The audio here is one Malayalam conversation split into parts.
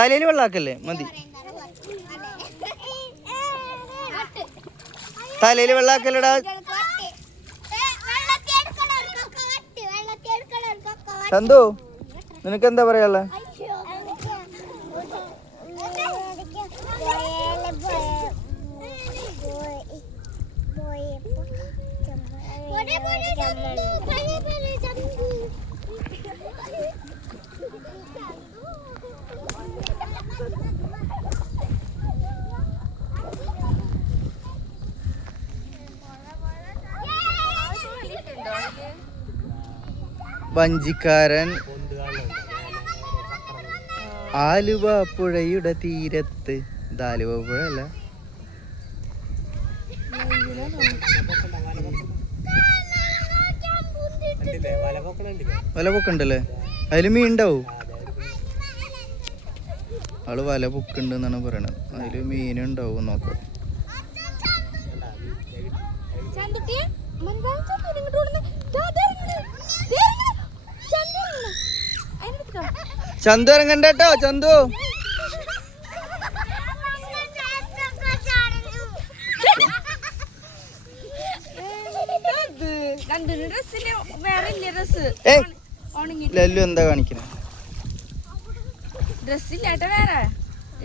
തലയിൽ വെള്ളാക്കല്ലേ മതി. തലയിൽ വെള്ളാക്കല്ലടാ. ചന്തു നിനക്ക് എന്താ പറയാനുള്ള? വഞ്ചിക്കാരൻ ആലുവ പുഴയുടെ തീരത്ത്. ഇത് ആലുവ പുഴ അല്ല, വല പൊക്കണ്ടല്ലേ? അതില് മീൻ ഉണ്ടാവും. ആള് വല പൊക്കുണ്ട് എന്നാണ് പറയണത്. അതില് മീനുണ്ടാവും. നോക്കാം. ചന്തു ഇറങ്ങണ്ട കേട്ടോ. ചന്തു ലല്ലു എന്താ കാണിക്കണേ? ഡ്രസ്സില്ലാട്ട വേറെ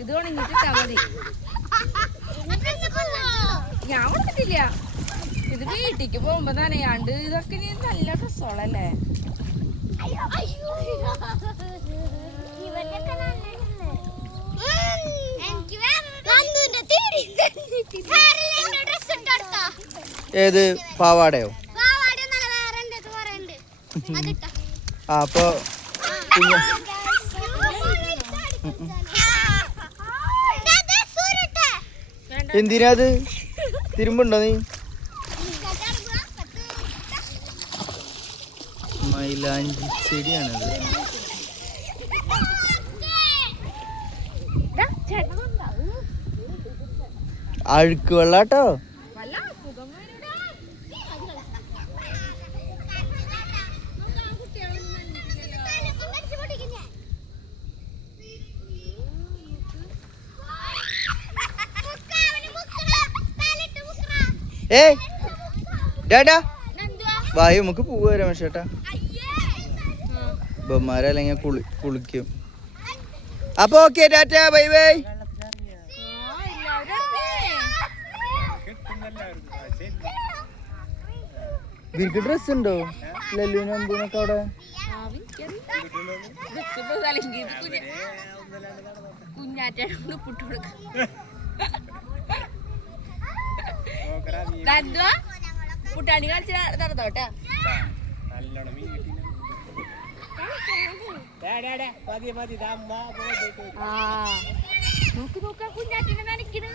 ഇത് ഉണങ്ങിട്ടാ മതി. ഞാൻ കൊടുത്തിട്ടില്ല. ഇത് വീട്ടിക്ക് പോകുമ്പോ നനയാണ്ട്. ഇതൊക്കെ നല്ല ഡ്രസ്സോളല്ലേ? ഏത് പാവാടയോ? അപ്പൊ എന്തിനാ അത്? തിരുമ്പുണ്ടോ നീ? മൈലാഞ്ചി ചെടിയാണത്. അഴുക്ക് വെള്ളാട്ടോ. ഏയ് ഡാഡാ വായു നമുക്ക് പോവാ രമേശേട്ടാ. ബൊമ്മാരല്ലെങ്കിൽ കുളിക്കും. അപ്പൊ ഓക്കെ ടാറ്റാ ബൈ ബൈ. വീട്ടിൽ ഡ്രസ് ഉണ്ടോ ലല്ലുവിനും അമ്പൂനൊക്കെ അവിടെ? കുട്ടാണി കളിച്ച് നടന്നോട്ടെ. നോക്ക് നോക്ക കുഞ്ഞാറ്റിനെ നനയ്ക്കണ്.